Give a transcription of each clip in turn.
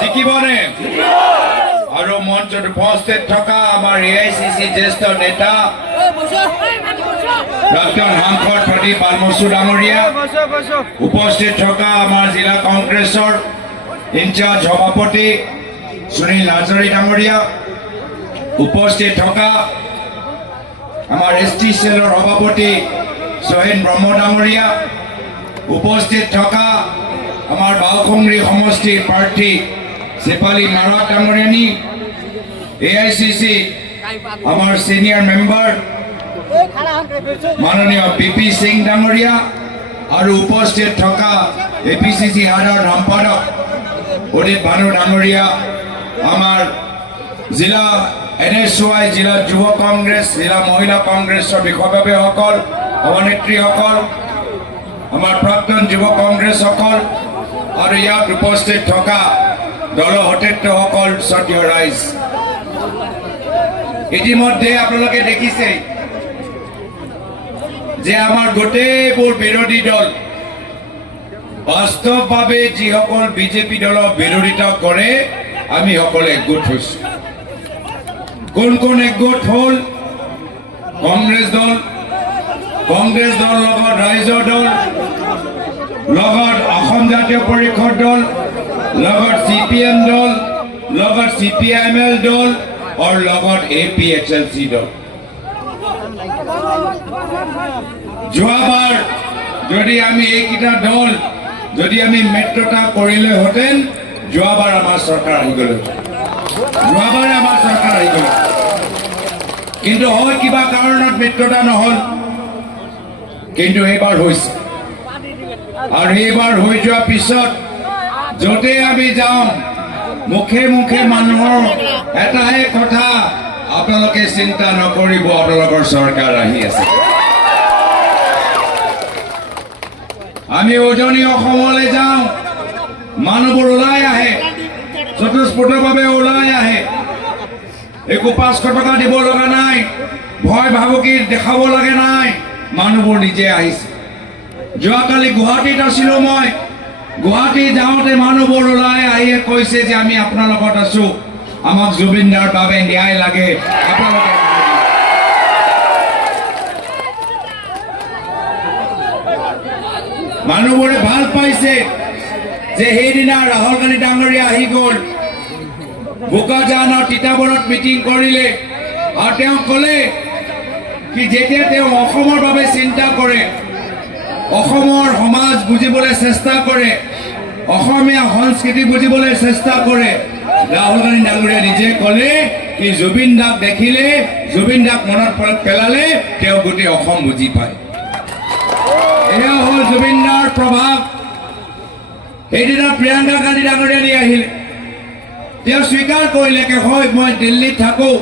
জিকিবনে আৰু মঞ্চত উপস্থিত থকা আমাৰ AICC জ্যেষ্ঠ নেতা প্ৰাক্তন সাংসদ প্ৰদীপ পালমচু ডাঙৰীয়া, উপস্থিত থকা আমাৰ জিলা কংগ্ৰেছৰ ইনচাৰ্জ সভাপতি সুনীল হাজৰি ডাঙৰীয়া, উপস্থিত থকা আমাৰ ST সেলৰ সভাপতি সোহেন ব্ৰহ্ম ডাঙৰীয়া, উপস্থিত থকা আমাৰ বাওখুংৰি সমষ্টিৰ প্ৰাৰ্থী চেপালী মাৰাক ডাঙৰীয়ানী, AICC আমাৰ সিনিয়ৰ মেম্বাৰ মাননীয় BP সিং ডাঙৰীয়া আৰু উপস্থিত থকা APCC সাধাৰণ সম্পাদক উদিত ভানু ডাঙৰীয়া, আমাৰ জিলা NSY জিলা যুৱ কংগ্ৰেছ, জিলা মহিলা কংগ্ৰেছৰ বিষয়ববীয়াসকল, সভানেত্ৰীসকল, আমাৰ প্ৰাক্তন যুৱ কংগ্ৰেছসকল আৰু ইয়াত উপস্থিত থকা দলৰ সতীৰ্থসকল, শ্ৰদ্ধেয় ৰাইজ, ইতিমধ্যে আপোনালোকে দেখিছে যে আমাৰ গোটেইবোৰ বিৰোধী দল বাস্তৱভাৱে যিসকল বিজেপি দলক বিৰোধিতা কৰে আমি সকলে একগোট হৈছোঁ। কোন কোন একগোট হ'ল? কংগ্ৰেছ দল লগত ৰাইজৰ দল, লগত অসম জাতীয় পৰিষদ দল, লগত CPM দল, লগত CPIML দল আৰু লগত APHLC দল। যোৱাবাৰ যদি আমি এইকেইটা দল যদি আমি মিত্ৰতা কৰিলেহেঁতেন যোৱাবাৰ আমাৰ চৰকাৰ আহি গ'ল, কিন্তু হয় কিবা কাৰণত মিত্ৰতা নহ'ল, কিন্তু এইবাৰ হৈছে। আৰু এইবাৰ হৈ যোৱাৰ পিছত য'তে আমি যাওঁ মুখে মুখে মানুহৰ এটাই কথা, আপোনালোকে চিন্তা নকৰিব, আপোনালোকৰ চৰকাৰ আহি আছে। আমি উজনি অসমলৈ যাওঁ, মানুহবোৰ ওলাই আহে, স্বতঃস্ফূৰ্তভাৱে ওলাই আহে, একো 500 টকা দিব লগা নাই, ভয় ভাবুকি দেখাব লাগে নাই, মানুহবোৰ নিজে আহিছে। যোৱাকালি গুৱাহাটীত আছিলোঁ মই, গুৱাহাটী যাওঁতে মানুহবোৰ ওলাই আহিয়ে কৈছে যে আমি আপোনাৰ লগত আছো, আমাক জুবিন দাৰ বাবে ন্যায় লাগে, আপোনালোকে মানুহবোৰে ভাল পাইছে যে সেইদিনা ৰাহুল গান্ধী ডাঙৰীয়া আহি গ'ল, বোকাজান আৰু তিতাবৰত মিটিং কৰিলে আৰু তেওঁ ক'লে কি যেতিয়া তেওঁ অসমৰ বাবে চিন্তা কৰে, অসমৰ সমাজ বুজিবলৈ চেষ্টা কৰে, অসমীয়া সংস্কৃতি বুজিবলৈ চেষ্টা কৰে, ৰাহুল গান্ধী ডাঙৰীয়া নিজে ক'লে কি জুবিন দাক দেখিলে, জুবিন দাক মনত পেলালে তেওঁ গোটেই অসম বুজি পায়। এয়া হ'ল জুবিন দাৰ প্ৰভাৱ। সেইদিনা প্ৰিয়ংকা গান্ধী ডাঙৰীয়ানী আহিলে, তেওঁ স্বীকাৰ কৰিলে কি হয় মই দিল্লীত থাকোঁ,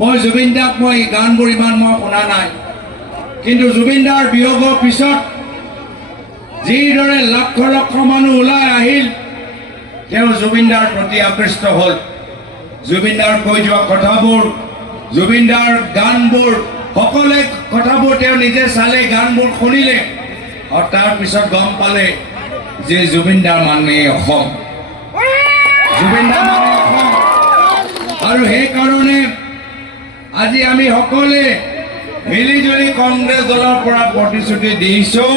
মই জুবিন দাক মই গানবোৰ ইমান মই শুনা নাই, কিন্তু জুবিন দাৰ বিয়োগৰ পিছত যিদৰে লক্ষ লক্ষ মানুহ ওলাই আহিল, তেওঁ জুবিন দাৰ প্ৰতি আকৃষ্ট হ'ল। জুবিন দাৰ কৈ যোৱা কথাবোৰ, জুবিন দাৰ গানবোৰ, সকলোৱে কথাবোৰ তেওঁ নিজে চালে, গানবোৰ শুনিলে আৰু তাৰপিছত গম পালে যে জুবিন দাৰ মানে অসম, জুবিন দাৰ মানে অসম। আৰু সেইকাৰণে আজি আমি সকলোৱে মিলিজুলি কংগ্ৰেছ দলৰ পৰা প্ৰতিশ্ৰুতি দিছোঁ,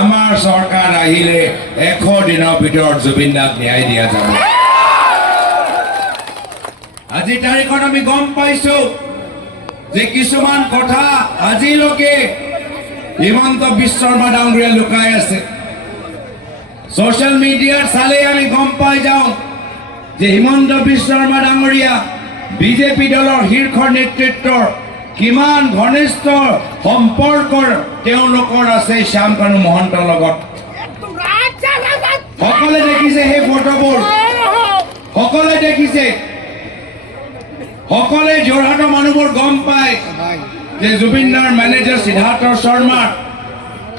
আমাৰ চৰকাৰ আহিলে 100 দিনৰ ভিতৰত জুবিন দাক ন্যায় দিয়া যাব। আজি তাৰিখত আমি গম পাইছোঁ যে কিছুমান কথা আজিলৈকে হিমন্ত বিশ্ব শৰ্মা ডাঙৰীয়া লুকাই আছে। ছ'চিয়েল মিডিয়াত চালে আমি গম পাই যাওঁ যে হিমন্ত বিশ্ব শৰ্মা ডাঙৰীয়া বিজেপি দলৰ শীৰ্ষ নেতৃত্বৰ কিমান ঘনিষ্ঠ সম্পৰ্ক তেওঁলোকৰ আছে শ্যাম কানু মহন্তৰ লগত। সকলোৱে দেখিছে সেই ফটোবোৰ, সকলোৱে দেখিছে, সকলোৱে যোৰহাটৰ মানুহবোৰ গম পায় যে জুবিন দাৰ মেনেজাৰ সিদ্ধাৰ্থ শৰ্মাৰ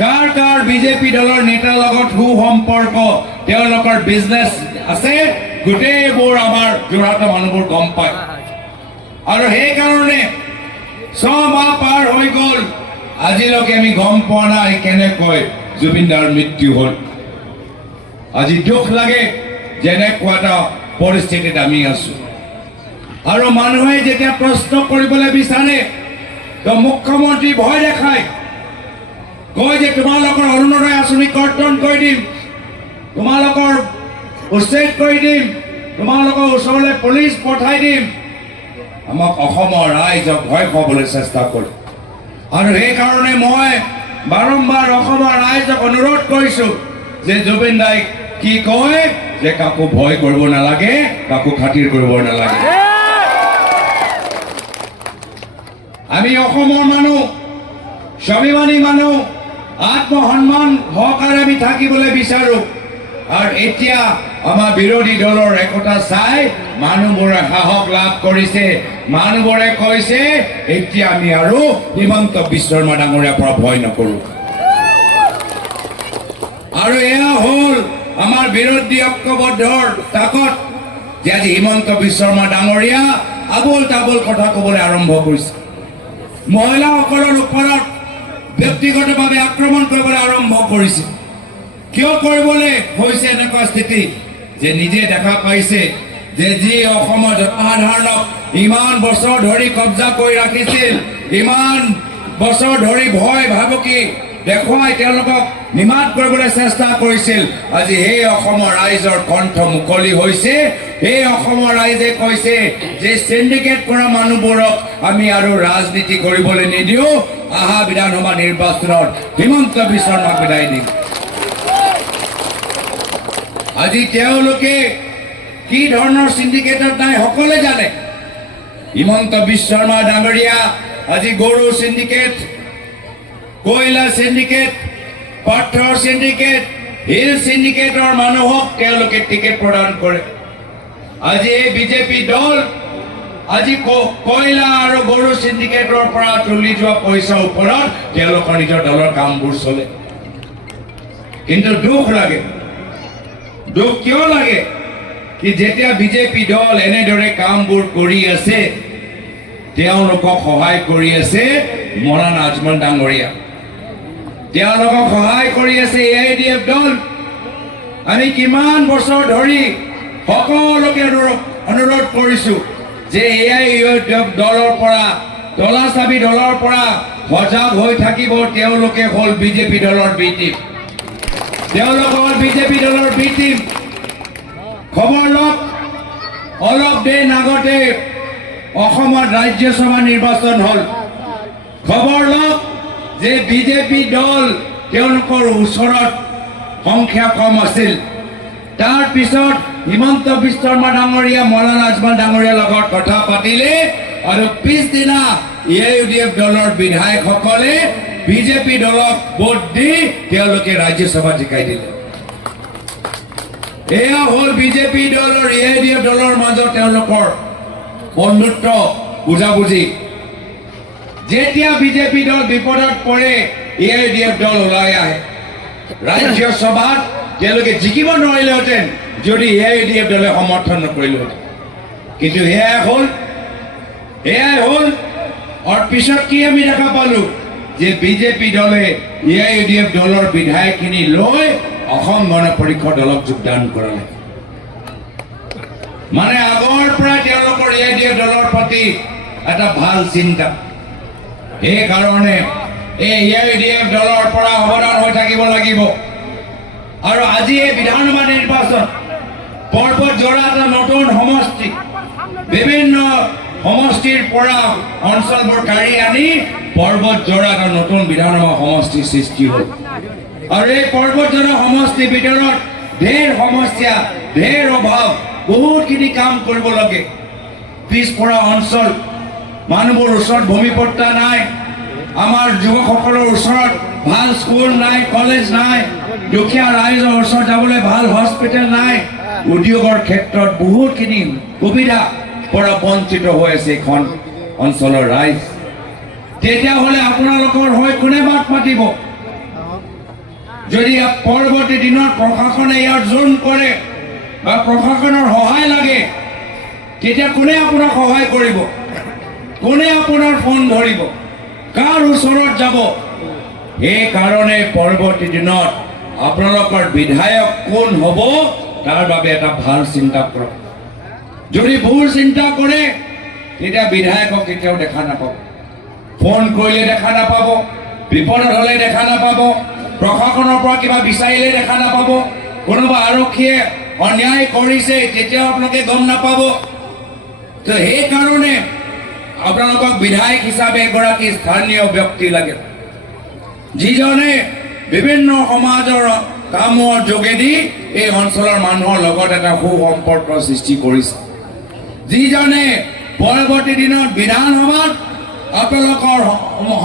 কাৰ কাৰ বিজেপি দলৰ নেতাৰ লগত সু সম্পৰ্ক, তেওঁলোকৰ বিজনেছ আছে, গোটেইবোৰ আমাৰ যোৰহাটৰ মানুহবোৰ গম পায়। আৰু সেইকাৰণে 6 মাহ পাৰ হৈ গ'ল, আজিলৈকে আমি গম পোৱা নাই কেনেকৈ জুবিন দাৰ মৃত্যু হ'ল। আজি দুখ লাগে যেনেকুৱা এটা পৰিস্থিতিত আমি আছো আৰু মানুহে যেতিয়া প্ৰশ্ন কৰিবলৈ বিচাৰে তো মুখ্যমন্ত্ৰী ভয় দেখায় কয় যে তোমালোকৰ অৰুণোদয় আঁচনি কৰ্তন কৰি দিম তোমালোকৰ উচ্ছেদ কৰি দিম তোমালোকৰ ওচৰলৈ পুলিচ পঠাই দিম আমাক অসমৰ ৰাইজক ভয় খুৱাবলৈ চেষ্টা কৰে আৰু সেইকাৰণে মই বাৰম্বাৰ অসমৰ ৰাইজক অনুৰোধ কৰিছো যে জুবিন দাই কি কয় যে কাকো ভয় কৰিব নালাগে কাকো খাতিৰ কৰিব নালাগে আমি অসমৰ মানুহ স্বাভিমানী মানুহ আত্মসন্মান সহকাৰে আমি থাকিবলৈ বিচাৰো আৰু এতিয়া আমাৰ বিৰোধী দলৰ একতা চাই মানুহবোৰে সাহস লাভ কৰিছে মানুহবোৰে কৈছে এতিয়া আমি আৰু হিমন্ত বিশ্ব শৰ্মা ডাঙৰীয়াৰ পৰা ভয় নকৰো আৰু এয়া হ'ল আমাৰ বিৰোধী ঐক্যবদ্ধৰ তাকত যে আজি হিমন্ত বিশ্ব শৰ্মা ডাঙৰীয়া আবোল তাবোল কথা ক'বলৈ আৰম্ভ কৰিছে মহিলাসকলৰ ওপৰত ব্যক্তিগতভাৱে আক্ৰমণ কৰিবলৈ আৰম্ভ কৰিছে কিয় কৰিবলৈ হৈছে এনেকুৱা স্থিতি যে নিজে দেখা পাইছে যে যি অসমৰ জনসাধাৰণক ইমান বছৰ ধৰি কব্জা কৰি ৰাখিছিল ইমান বছৰ ধৰি ভয় ভাবুকি দেখুৱাই তেওঁলোকক নিমাত কৰিবলৈ চেষ্টা কৰিছিল আজি সেই অসমৰ ৰাইজৰ কণ্ঠ মুকলি হৈছে এই অসমৰ ৰাইজে কৈছে যে সিন্ডিকেট কৰা মানুহবোৰক আমি আৰু ৰাজনীতি কৰিবলৈ নিদিওঁ আহা বিধানসভা নিৰ্বাচনত হিমন্ত বিশ্ব শৰ্মাক বিদায় দিম আজি তেওঁলোকে কি ধৰণৰ সিন্ডিকেটত নাই সকলোৱে জানে হিমন্ত বিশ্ব শৰ্মা ডাঙৰীয়া আজি গৰু সিন্ডিকেট কয়লা সিন্ডিকেট পাথৰ সিন্ডিকেট হিল সিন্ডিকেটৰ মানুহক তেওঁলোকে টিকেট প্ৰদান কৰে আজি এই বিজেপি দল আজি কয়লা আৰু গৰু সিন্ডিকেটৰ পৰা তুলি যোৱা পইচাৰ ওপৰত তেওঁলোকৰ নিজৰ দলৰ কামবোৰ চলে কিন্তু দুখ লাগে দুখ কিয় লাগে কি যেতিয়া বিজেপি দল এনেদৰে কামবোৰ কৰি আছে তেওঁলোকক সহায় কৰি আছে মৌলানা আজমল ডাঙৰীয়া তেওঁলোকক সহায় কৰি আছে এআইডিএফ দল আমি কিমান বছৰ ধৰি সকলোকে অনুৰোধ কৰিছো যে এআইডিএফ দলৰ পৰা তলা চাবি দলৰ পৰা সজাগ হৈ থাকিব তেওঁলোকে হ'ল বিজেপি দলৰ বি টিম তেওঁলোক হ'ল বিজেপি দলৰ বি টিম খবৰ লওক অলপ দিন আগতে অসমত ৰাজ্যসভা নিৰ্বাচন হ'ল খবৰ লওক যে বিজেপি দল তেওঁলোকৰ ওচৰত সংখ্যা কম আছিল তাৰ পিছত হিমন্ত বিশ্ব শৰ্মা ডাঙৰীয়া মৌলানা আজমল ডাঙৰীয়াৰ লগত কথা পাতিলে আৰু পিছদিনা এআইইউডিএফ দলৰ বিধায়কসকলে বিজেপি দলক ভোট দি তেওঁলোকে ৰাজ্যসভা জিকাই দিলে এয়া হ'ল বিজেপি দল আৰু এআইইউডিএফ দলৰ মাজত তেওঁলোকৰ বন্ধুত্ব বুজাবুজি যেতিয়া বিজেপি দল বিপদত পৰে এআইইউডিএফ দল ওলাই আহে ৰাজ্যসভাত তেওঁলোকে জিকিব নোৱাৰিলেহেঁতেন যদি এআইইউডিএফ দলে সমৰ্থন নকৰিলেহেঁতেন কিন্তু এয়াই হ'ল আৰু পিছত কি আমি দেখা পালো যে বিজেপি দলে এআইইউডিএফ দলৰ বিধায়কখিনি লৈ অসম গণ পৰিষদ দলক যোগদান কৰালে মানে আগৰ পৰা তেওঁলোকৰ এআইইউডিএফ দলৰ প্ৰতি এটা ভাল চিন্তা সেইকাৰণে এই এআইইউডিএফ দলৰ পৰা সাৱধান হৈ থাকিব লাগিব আৰু আজি এই বিধানসভা নিৰ্বাচন পৰ্বত জোৰা এটা নতুন সমষ্টি বিভিন্ন সমষ্টিৰ পৰা অঞ্চলবোৰ কাঢ়ি আনি পৰ্বত জোৰা এটা নতুন বিধানসভা সমষ্টিৰ সৃষ্টি হ'ল আৰু এই পৰ্বত জোৰা সমষ্টিৰ ভিতৰত ঢেৰ সমস্যা ঢেৰ অভাৱ বহুতখিনি কাম কৰিব লাগে পিছপৰা অঞ্চল মানুহবোৰ ওচৰত ভূমিপট্টা নাই আমাৰ যুৱকসকলৰ ওচৰত ভাল স্কুল নাই কলেজ নাই দুখীয়া ৰাইজৰ ওচৰত যাবলৈ ভাল হস্পিটেল নাই উদ্যোগৰ ক্ষেত্ৰত বহুতখিনি সুবিধা পৰা বঞ্চিত হৈ আছে এখন অঞ্চলৰ ৰাইজ তেতিয়াহ'লে আপোনালোকৰ হৈ কোনে মাত মাতিব যদি পৰৱৰ্তী দিনত প্ৰশাসনে ইয়াৰ জোন কৰে বা প্ৰশাসনৰ সহায় লাগে তেতিয়া কোনে আপোনাক সহায় কৰিব কোনে আপোনাৰ ফোন ধৰিব কাৰ ওচৰত যাব সেইকাৰণে পৰৱৰ্তী দিনত আপোনালোকৰ বিধায়ক কোন হ'ব তাৰ বাবে এটা ভাল চিন্তা কৰক যদি ভুল চিন্তা কৰে তেতিয়া বিধায়কক কেতিয়াও দেখা নাপাব ফোন কৰিলে দেখা নাপাব বিপদত হ'লে দেখা নাপাব প্ৰশাসনৰ পৰা কিবা বিচাৰিলে দেখা নাপাব কোনোবা আৰক্ষীয়ে অন্যায় কৰিছে তেতিয়াও আপোনালোকে গম নাপাব তো সেইকাৰণে আপোনালোকক বিধায়ক হিচাপে এগৰাকী স্থানীয় ব্যক্তি লাগে যিজনে বিভিন্ন সমাজৰ কামৰ যোগেদি এই অঞ্চলৰ মানুহৰ লগত এটা সুসম্পৰ্ক সৃষ্টি কৰিছে যিজনে পৰৱৰ্তী দিনত বিধানসভাত আপোনালোকৰ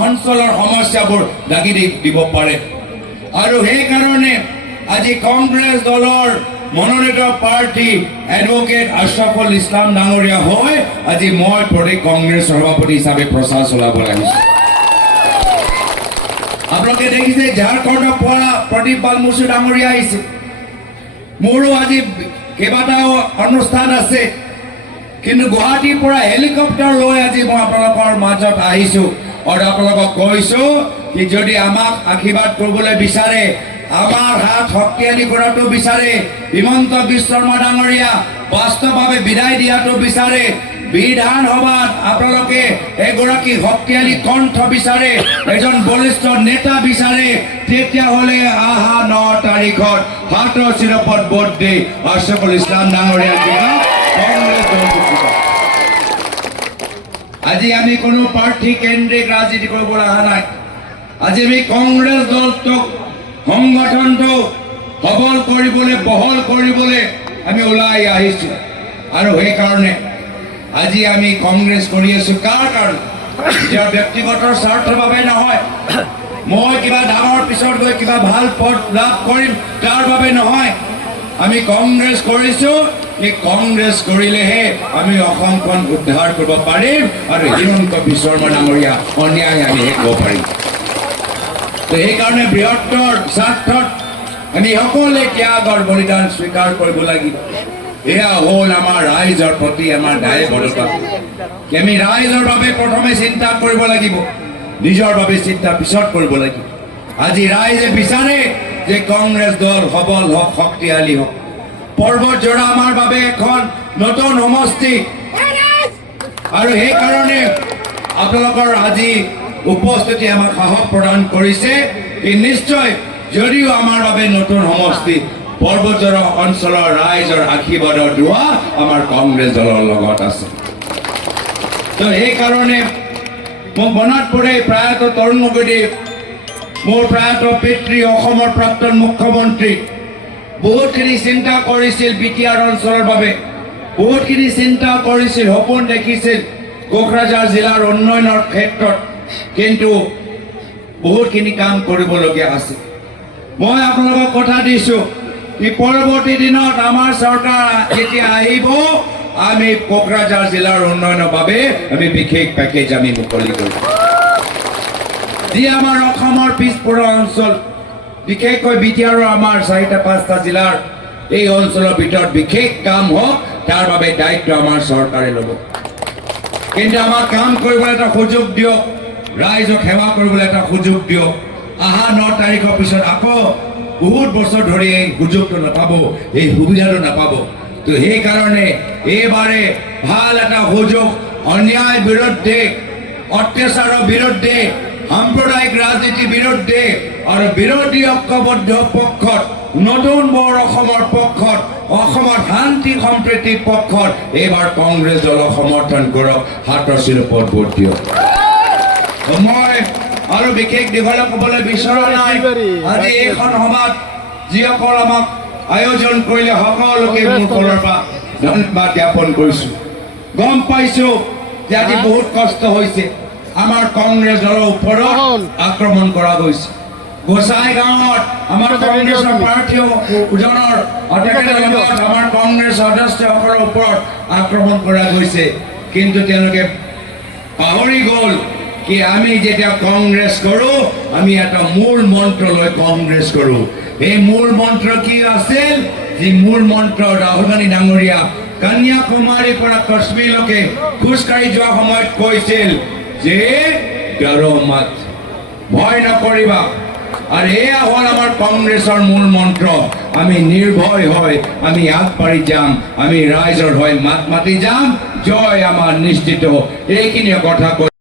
অঞ্চলৰ সমস্যাবোৰ দাগি দিব পাৰে আৰু সেইকাৰণে আজি কংগ্ৰেছ দলৰ মনোনীত প্ৰাৰ্থী এডভোকেট আশৰাফুল ইছলাম ডাঙৰীয়া হৈ আজি মই প্ৰদেশ কংগ্ৰেছ সভাপতি হিচাপে প্ৰচাৰ চলাবলৈ আহিছোঁ আপোনালোকে দেখিছে ঝাৰখণ্ডৰ পৰা প্ৰদীপ বালমুচু ডাঙৰীয়া আহিছে মোৰো আজি কেইবাটাও অনুষ্ঠান আছে কিন্তু গুৱাহাটীৰ পৰা হেলিকপ্টাৰ লৈ আজি মই আপোনালোকৰ মাজত আহিছোঁ আৰু আপোনালোকক কৈছোঁ কি যদি আমাক আশীৰ্বাদ কৰিবলৈ বিচাৰে আমাৰ হাত শক্তিশালী কৰাটো বিচাৰে হিমন্ত বিশ্ব শৰ্মা ডাঙৰীয়া বাস্তৱভাৱে বিদায় দিয়াটো বিচাৰে বিধানসভাত আপোনালোকে এগৰাকী শক্তিশালী কণ্ঠ বিচাৰে এজন বলিষ্ঠ নেতা বিচাৰে তেতিয়াহ'লে আহা 9 তাৰিখত হাতৰ চিৰপত ভোট দি আশৰাফুল ইছলাম ডাঙৰীয়া কংগ্ৰেছ দলটো আজি আমি কোনো প্ৰাৰ্থী কেন্দ্ৰিক ৰাজনীতি কৰিবলৈ অহা নাই আজি আমি কংগ্ৰেছ দলটোক সংগঠনটো সবল কৰিবলৈ বহল কৰিবলৈ আমি ওলাই আহিছোঁ আৰু সেইকাৰণে আজি আমি কংগ্ৰেছ কৰি আছোঁ কাৰ কাৰণে নিজৰ ব্যক্তিগত স্বাৰ্থৰ বাবে নহয় মই কিবা ডাঙৰ পিছত গৈ কিবা ভাল পদ লাভ কৰিম তাৰ বাবে নহয় আমি কংগ্ৰেছ কৰিছোঁ এই কংগ্ৰেছ কৰিলেহে আমি অসমখন উদ্ধাৰ কৰিব পাৰিম আৰু হিমন্ত বিশ্ব শৰ্মা ডাঙৰীয়া অন্যায় আমি শেষ কৰিব পাৰিম তো সেইকাৰণে বৃহত্তৰ স্বাৰ্থত আমি সকলোৱে ত্যাগৰ বলিদান স্বীকাৰ কৰিব লাগিব এয়া হ'ল আমাৰ ৰাইজৰ প্ৰতি আমাৰ দায়বদ্ধতা আমি ৰাইজৰ বাবে প্ৰথমে চিন্তা কৰিব লাগিব নিজৰ বাবে চিন্তা পিছত কৰিব লাগিব আজি ৰাইজে বিচাৰে যে কংগ্ৰেছ দল সবল হওক শক্তিশালী হওক পৰ্বতজোৰা আমাৰ বাবে এখন নতুন সমষ্টি আৰু সেইকাৰণে আপোনালোকৰ আজি উপস্থিতি আমাক সাহস প্ৰদান কৰিছে নিশ্চয় যদিও আমাৰ বাবে নতুন সমষ্টি পৰ্বতজোৰা অঞ্চলৰ ৰাইজৰ আশীৰ্বাদৰ দুৱা আমাৰ কংগ্ৰেছ দলৰ লগত আছে তো সেইকাৰণে মোক মনত পৰে প্ৰয়াত তৰুণ গগৈ মোৰ প্ৰয়াত পিতৃ অসমৰ প্ৰাক্তন মুখ্যমন্ত্ৰী বহুতখিনি চিন্তা কৰিছিল বিটিআৰ অঞ্চলৰ বাবে বহুতখিনি চিন্তা কৰিছিল সপোন দেখিছিল কোকৰাঝাৰ জিলাৰ উন্নয়নৰ ক্ষেত্ৰত কিন্তু বহুতখিনি কাম কৰিবলগীয়া আছে মই আপোনালোকক কথা দিছোঁ কি পৰৱৰ্তী দিনত আমাৰ চৰকাৰ যেতিয়া আহিব আমি কোকৰাঝাৰ জিলাৰ উন্নয়নৰ বাবে আমি বিশেষ পেকেজ আমি মুকলি কৰিম যি আমাৰ অসমৰ পিছপৰা অঞ্চল বিশেষকৈ বিটিআৰৰ আমাৰ 4-5টা জিলাৰ এই অঞ্চলৰ ভিতৰত বিশেষ কাম হওক তাৰ বাবে দায়িত্ব আমাৰ চৰকাৰে ল'ব কিন্তু আমাক কাম কৰিবলৈ এটা সুযোগ দিয়ক ৰাইজক সেৱা কৰিবলৈ এটা সুযোগ দিয়ক আহা 9 তাৰিখৰ পিছত আকৌ বহুত বছৰ ধৰি এই সুযোগটো নাপাব এই সুবিধাটো নাপাব তো সেইকাৰণে এইবাৰে ভাল এটা সুযোগ অন্যায় বিৰুদ্ধে অত্যাচাৰৰ বিৰুদ্ধে সাম্প্ৰদায়িক ৰাজনীতিৰ বিৰুদ্ধে আৰু বিৰোধী ঐক্যবদ্ধ পক্ষত নতুন বৰ অসমৰ পক্ষত অসমৰ শান্তি সম্প্ৰীতিৰ পক্ষত এইবাৰ কংগ্ৰেছ দলক সমৰ্থন কৰক হাতৰ চিৰপত ভোট দিয়ক মই আৰু বিশেষ দীঘলে ক'বলৈ বিচৰা নাই আজি এইখন সভাত যিসকল আমাক আয়োজন কৰিলে সকলোকে মোৰ ফালৰ পৰা ধন্যবাদ জ্ঞাপন কৰিছোঁ গম পাইছোঁ যে আজি বহুত কষ্ট হৈছে আমাৰ কংগ্ৰেছ দলৰ ওপৰত আক্ৰমণ কৰা গৈছে গোসাইগাঁৱত আমাৰ কংগ্ৰেছৰ প্ৰাৰ্থীজনৰ আমাৰ কংগ্ৰেছ সদস্যসকলৰ ওপৰত আক্ৰমণ কৰা গৈছে কিন্তু তেওঁলোকে পাহৰি গ'ল কি আমি যেতিয়া কংগ্ৰেছ কৰোঁ আমি এটা মূল মন্ত্ৰ লৈ কংগ্ৰেছ কৰোঁ এই মূল মন্ত্ৰ কি আছিল যি মূল মন্ত্ৰ ৰাহুল গান্ধী ডাঙৰীয়া কন্যাকুমাৰীৰ পৰা কাশ্মীৰলৈকে খোজকাঢ়ি যোৱা সময়ত কৈছিল যে ডৰো মত ভয় নকৰিবা আৰু এয়া হ'ল আমাৰ কংগ্ৰেছৰ মূল মন্ত্ৰ আমি নিৰ্ভয় হয় আমি আগবাঢ়ি যাম আমি ৰাইজৰ হৈ মাত মাতি যাম জয় আমাৰ নিশ্চিত এইখিনি কথা কৈ